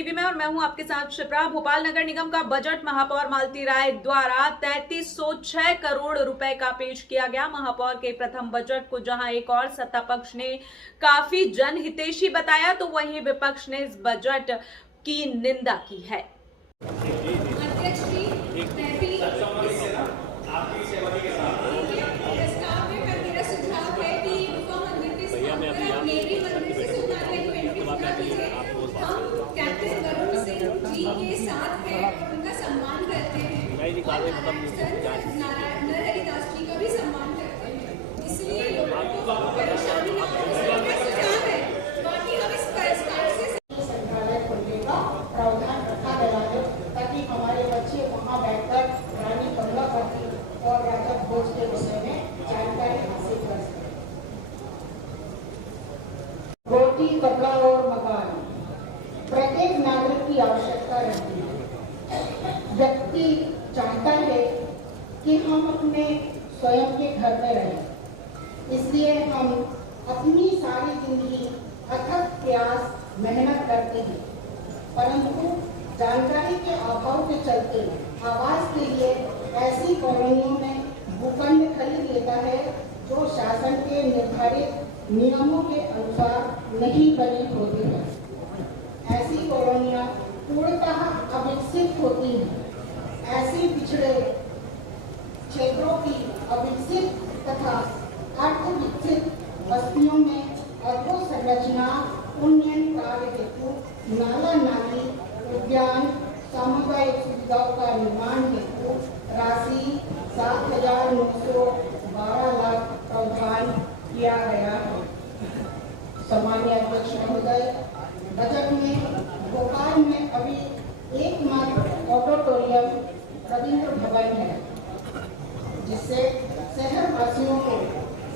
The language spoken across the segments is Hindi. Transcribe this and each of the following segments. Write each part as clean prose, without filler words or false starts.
टीवी में और मैं हूं आपके साथ शिप्रा। भोपाल नगर निगम का बजट महापौर मालती राय द्वारा 3306 करोड़ रुपए का पेश किया गया। महापौर के प्रथम बजट को जहां एक और सत्ता पक्ष ने काफी जनहितैषी बताया, तो वहीं विपक्ष ने इस बजट की निंदा की है। के साथ है और उनका सम्मान करते हैं। नरहरिदास जी का भी सम्मान करते हैं, इसलिए लोगों को परेशानी ना हो, सुझाव है। बाकी हम इस संग्रहालय खोलने का प्रावधान रखा गया है ताकि हमारे बच्चे वहाँ बैठकर रानी कमलापति और राजा भोज के विषय में जानकारी हासिल कर सकें। रोटी, कपड़ा और मकान प्रत्येक नागरिक की आवश्यकता रहती है। व्यक्ति चाहता है कि हम अपने स्वयं के घर में रहें, इसलिए हम अपनी सारी जिंदगी अथक प्रयास मेहनत करते हैं, परंतु जानकारी के अभाव के चलते आवास के लिए ऐसी कॉलोनियों में भूखंड खरीद लेता है जो शासन के निर्धारित नियमों के अनुसार नहीं बनी होती है। ऐसी कॉलोनियां पूर्णतः अविकसित होती हैं। ऐसी पिछड़े क्षेत्रों की अविकसित तथा अर्धविकसित बस्तियों में अधोसंरचना उन्नयन कार्य हेतु नाला नाली उद्यान सामुदायिक सुविधाओं का निर्माण हेतु राशि 7,912 लाख प्रावधान किया गया है। सामान्य अध्यक्ष महोदय, बजट में भोपाल में अभी एकमात्र ऑडिटोरियम रविंद्र भवन है, जिससे शहर वासियों को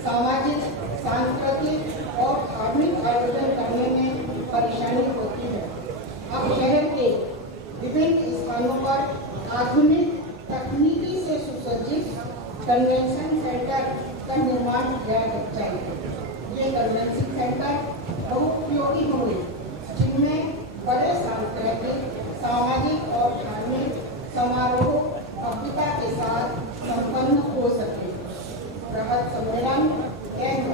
सामाजिक, सांस्कृतिक और धार्मिक आयोजन करने में परेशानी होती है। अब शहर के विभिन्न स्थानों पर आधुनिक तकनीकी से सुसज्जित कन्वेंशन सेंटर का निर्माण किया चाहिए। ये कन्वेंशन सेंटर बहुत उपयोगी होंगे, जिनमें बड़े सांस्कृतिक, सामाजिक और धार्मिक समारोह भव्यता के साथ संपन्न हो सके। बृहद सम्मेलन केंद्र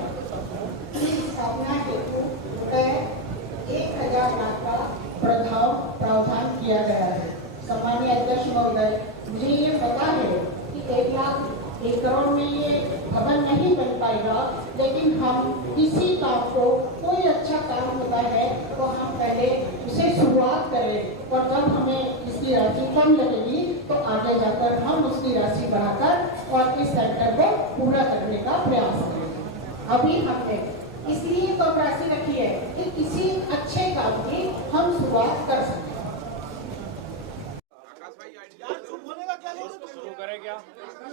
की स्थापना हेतु रुपये 1,000 लाख का प्रावधान किया गया है। सामान्य अध्यक्ष महोदय, मुझे ये पता है कि 1 लाख 1 करोड़ में ये भवन नहीं बन पाएगा, लेकिन हम किसी काम को, कोई अच्छा काम होता है तो हम पहले उसे शुरुआत करें और जब हमें इसकी राशि कम लगेगी तो आगे जाकर हम उसकी राशि बढ़ाकर और इस सेंटर को पूरा करने का प्रयास करें। अभी हमने इसलिए कम राशि रखी है कि किसी अच्छे काम की हम शुरुआत कर सकें। शुरू करें क्या? तो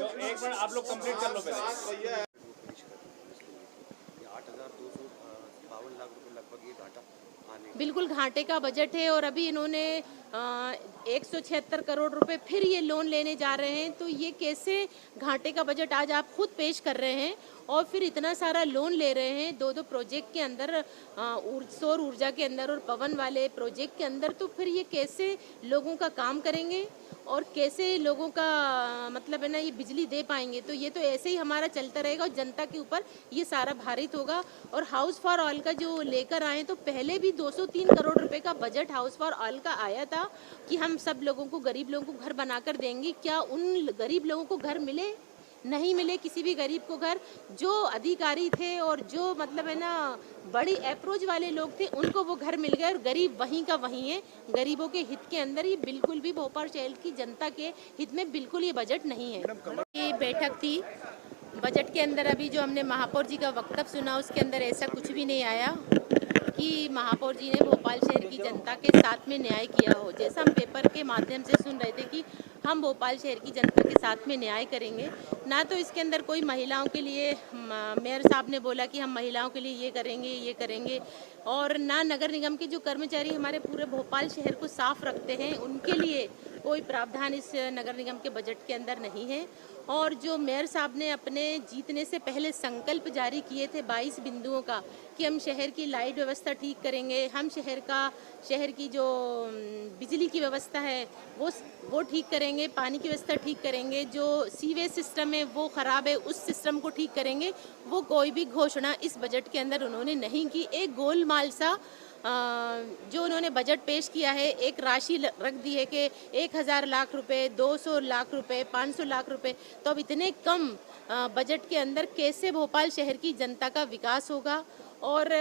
एक मिनट आप लोग कंप्लीट कर लो पहले। 8,252 लाख रुपए लगभग ये घाटा आने। बिल्कुल घाटे का बजट है और अभी इन्होंने 176 करोड़ रुपए फिर ये लोन लेने जा रहे हैं, तो ये कैसे घाटे का बजट आज आप खुद पेश कर रहे हैं और फिर इतना सारा लोन ले रहे हैं दो प्रोजेक्ट के अंदर, सौर ऊर्जा के अंदर और पवन वाले प्रोजेक्ट के अंदर, तो फिर ये कैसे लोगों का काम करेंगे और कैसे लोगों का मतलब है ना ये बिजली दे पाएंगे? तो ये तो ऐसे ही हमारा चलता रहेगा और जनता के ऊपर ये सारा भारित होगा। और हाउस फॉर ऑल का जो लेकर आए, तो पहले भी 203 करोड़ रुपए का बजट हाउस फॉर ऑल का आया था कि हम सब लोगों को, गरीब लोगों को घर बनाकर देंगे। क्या उन गरीब लोगों को घर मिले? नहीं मिले किसी भी गरीब को घर। जो अधिकारी थे और जो मतलब है ना बड़ी अप्रोच वाले लोग थे, उनको वो घर मिल गए और गरीब वहीं का वहीं है। गरीबों के हित के अंदर ये बिल्कुल भी भोपाल शहर की जनता के हित में बिल्कुल ये बजट नहीं है। ये बैठक थी बजट के अंदर, अभी जो हमने महापौर जी का वक्तव्य सुना उसके अंदर ऐसा कुछ भी नहीं आया कि महापौर जी ने भोपाल शहर की जनता के साथ में न्याय किया हो। जैसा हम पेपर के माध्यम से सुन रहे थे कि हम भोपाल शहर की जनता के साथ में न्याय करेंगे, ना तो इसके अंदर कोई महिलाओं के लिए, मेयर साहब ने बोला कि हम महिलाओं के लिए ये करेंगे, और ना नगर निगम के जो कर्मचारी हमारे पूरे भोपाल शहर को साफ रखते हैं उनके लिए कोई प्रावधान इस नगर निगम के बजट के अंदर नहीं है। और जो मेयर साहब ने अपने जीतने से पहले संकल्प जारी किए थे 22 बिंदुओं का कि हम शहर की लाइट व्यवस्था ठीक करेंगे, हम शहर की जो बिजली की व्यवस्था है वो ठीक करेंगे, पानी की व्यवस्था ठीक करेंगे, जो सीवेज सिस्टम है वो ख़राब है उस सिस्टम को ठीक करेंगे, वो कोई भी घोषणा इस बजट के अंदर उन्होंने नहीं की। एक गोलमाल सा जो उन्होंने बजट पेश किया है, एक राशि रख दी है कि 1000 लाख रुपए, 200 लाख रुपए, 500 लाख रुपए। तो अब इतने कम बजट के अंदर कैसे भोपाल शहर की जनता का विकास होगा? और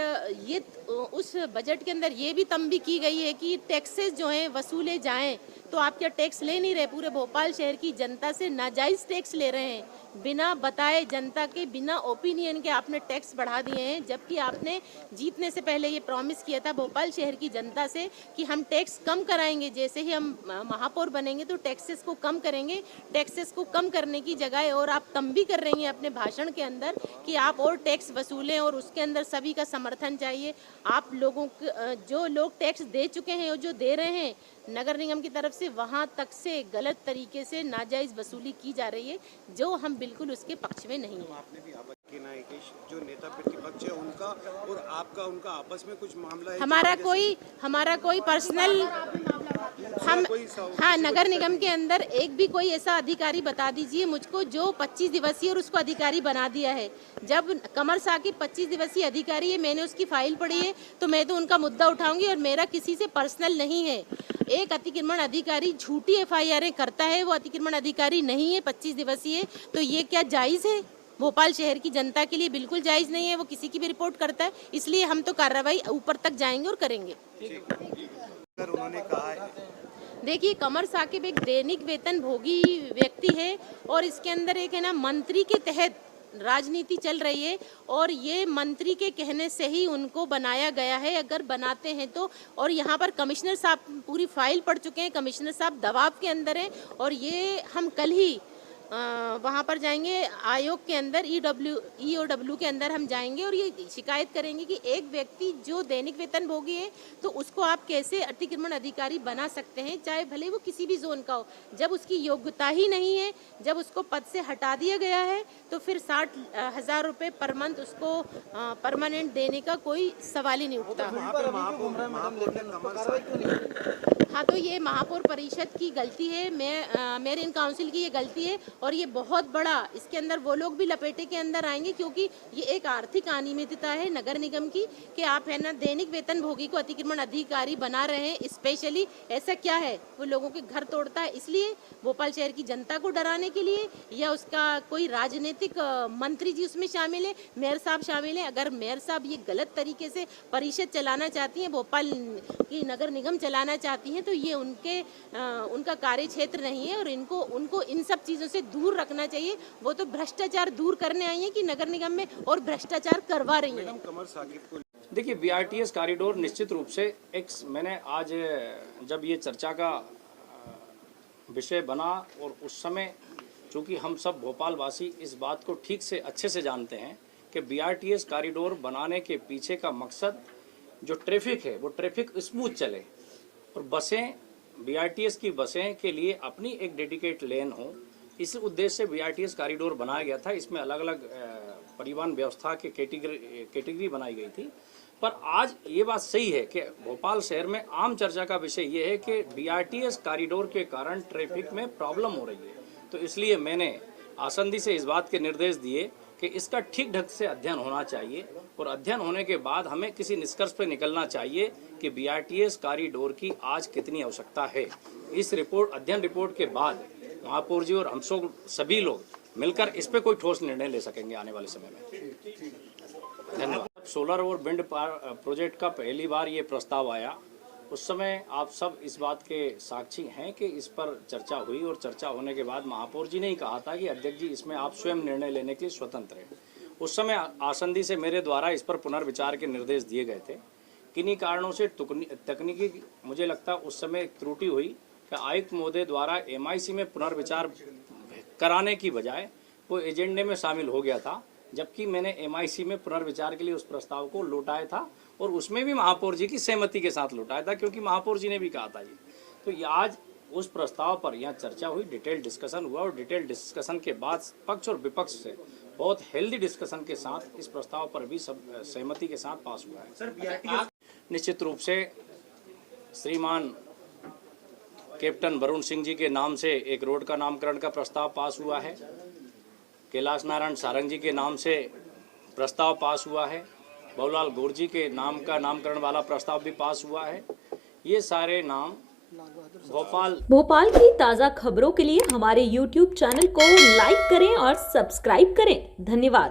ये उस बजट के अंदर ये भी तंबी की गई है कि टैक्सेस जो हैं वसूले जाएं, तो आप क्या टैक्स ले नहीं रहे? पूरे भोपाल शहर की जनता से नाजायज़ टैक्स ले रहे हैं, बिना बताए, जनता के बिना ओपिनियन के आपने टैक्स बढ़ा दिए हैं। जबकि आपने जीतने से पहले ये प्रॉमिस किया था भोपाल शहर की जनता से कि हम टैक्स कम कराएंगे, जैसे ही हम महापौर बनेंगे तो टैक्सेस को कम करेंगे। टैक्सेस को कम करने की जगह और आप तंबी कर रही हैं अपने भाषण के अंदर कि आप और टैक्स वसूलें और उसके अंदर सभी का समर्थन चाहिए। आप लोगों को, जो लोग टैक्स दे चुके हैं और जो दे रहे हैं नगर निगम की तरफ से, वहां तक से गलत तरीके से नाजायज वसूली की जा रही है, जो हम बिल्कुल उसके पक्ष में नहीं हैं। आपने भी आपत्ति की ना है कि जो नेता प्रतिपक्ष है उनका और आपका उनका आपस में कुछ मामला है? हमारा कोई पर्सनल हाँ, नगर निगम के अंदर एक भी कोई ऐसा अधिकारी बता दीजिए मुझको जो 25 दिवसीय और उसको अधिकारी बना दिया है। जब कमर साकिब 25 दिवसीय अधिकारी है, मैंने उसकी फाइल पढ़ी है, तो मैं तो उनका मुद्दा उठाऊंगी। और मेरा किसी से पर्सनल नहीं है। एक अतिक्रमण अधिकारी झूठी FIR करता है, वो अतिक्रमण अधिकारी नहीं है, 25 दिवसीय। तो ये क्या जायज़ है? भोपाल शहर की जनता के लिए बिल्कुल जायज़ नहीं है। वो किसी की भी रिपोर्ट करता है, इसलिए हम तो कार्रवाई ऊपर तक जाएंगे और करेंगे। उन्होंने कहा है, देखिए, कमर साकिब एक दैनिक वेतन भोगी व्यक्ति है और इसके अंदर एक है ना, मंत्री के तहत राजनीति चल रही है और ये मंत्री के कहने से ही उनको बनाया गया है, अगर बनाते हैं तो। और यहाँ पर कमिश्नर साहब पूरी फाइल पढ़ चुके हैं, कमिश्नर साहब दबाव के अंदर हैं और ये हम कल ही वहाँ पर जाएंगे आयोग के अंदर, EOW के अंदर हम जाएंगे और ये शिकायत करेंगे कि एक व्यक्ति जो दैनिक वेतन भोगी है तो उसको आप कैसे अतिक्रमण अधिकारी बना सकते हैं, चाहे भले वो किसी भी जोन का हो। जब उसकी योग्यता ही नहीं है, जब उसको पद से हटा दिया गया है, तो फिर 60,000 रुपये पर मंथ उसको परमानेंट देने का कोई सवाल ही नहीं उठता। हाँ, तो ये महापौर परिषद की गलती है, मेयर इन काउंसिल की ये गलती है और ये बहुत बड़ा, इसके अंदर वो लोग भी लपेटे के अंदर आएंगे क्योंकि ये एक आर्थिक अनियमितता है नगर निगम की कि आप है ना दैनिक वेतन भोगी को अतिक्रमण अधिकारी बना रहे हैं। स्पेशली ऐसा क्या है, वो लोगों के घर तोड़ता है, इसलिए भोपाल शहर की जनता को डराने के लिए, या उसका कोई राजनीतिक मंत्री जी उसमें शामिल है, मेयर साहब शामिल है। अगर मेयर साहब ये गलत तरीके से परिषद चलाना चाहती हैं, भोपाल की नगर निगम चलाना चाहती हैं, तो ये उनका कार्य क्षेत्र नहीं है और उनको इन सब चीज़ों से दूर रखना चाहिए। वो तो भ्रष्टाचार दूर करने आई हैं कि नगर निगम में और भ्रष्टाचार करवा रही हैं। कमर साकिब को देखिए, BRTS कॉरिडोर निश्चित रूप से मैंने आज जब ये चर्चा का विषय बना और उस समय चूँकि हम सब भोपालवासी इस बात को ठीक से अच्छे से जानते हैं कि BRTS कॉरिडोर बनाने के पीछे का मकसद जो ट्रैफिक है वो ट्रैफिक स्मूथ चले और बसें, BRTS की बसें के लिए अपनी एक डेडिकेट लेन हो, इस उद्देश्य से BRTS कॉरिडोर बनाया गया था। इसमें अलग अलग परिवहन व्यवस्था के कैटेगरी बनाई गई थी। पर आज ये बात सही है कि भोपाल शहर में आम चर्चा का विषय ये है कि BRTS कॉरिडोर के कारण ट्रैफिक में प्रॉब्लम हो रही है। तो इसलिए मैंने आसंदी से इस बात के निर्देश दिए कि इसका ठीक ढंग से अध्ययन होना चाहिए और अध्ययन होने के बाद हमें किसी निष्कर्ष पर निकलना चाहिए कि BRTS कॉरिडोर की आज कितनी आवश्यकता है। इस अध्ययन रिपोर्ट के बाद महापौर जी और हम सभी लोग मिलकर इस पे कोई ठोस निर्णय ले सकेंगे आने वाले समय में। धन्यवाद। सोलर और विंड प्रोजेक्ट का पहली बार ये प्रस्ताव आया, उस समय आप सब इस बात के साक्षी हैं कि इस पर चर्चा हुई और चर्चा होने के बाद महापौर जी ने ही कहा था कि अध्यक्ष जी इसमें आप स्वयं निर्णय लेने के लिए स्वतंत्र हैं। उस समय आसंदी से मेरे द्वारा इस पर पुनर्विचार के निर्देश दिए गए थे। किन्हीं कारणों से तकनीकी मुझे लगता उस समय एक त्रुटि हुई कि आयुक्त महोदय द्वारा MIC में पुनर्विचार कराने की बजाय वो एजेंडे में शामिल हो गया था, जबकि मैंने MIC में पुनर्विचार के लिए उस प्रस्ताव को लौटाया था और उसमें भी महापौर जी की सहमति के साथ लौटाया था, क्योंकि महापौर जी ने भी कहा था ये। तो आज उस प्रस्ताव पर यहाँ चर्चा हुई, डिटेल डिस्कशन हुआ और डिटेल डिस्कशन के बाद पक्ष और विपक्ष से बहुत हेल्दी डिस्कशन के साथ इस प्रस्ताव पर भी सब सहमति के साथ पास हुआ है। सर, निश्चित रूप से श्रीमान कैप्टन वरुण सिंह जी के नाम से एक रोड का नामकरण का प्रस्ताव पास हुआ है। कैलाश नारायण सारंग जी के नाम से प्रस्ताव पास हुआ है। बाबूलाल गौर जी के नाम का नामकरण वाला प्रस्ताव भी पास हुआ है। ये सारे नाम भोपाल की ताज़ा खबरों के लिए हमारे YouTube चैनल को लाइक करें और सब्सक्राइब करें। धन्यवाद।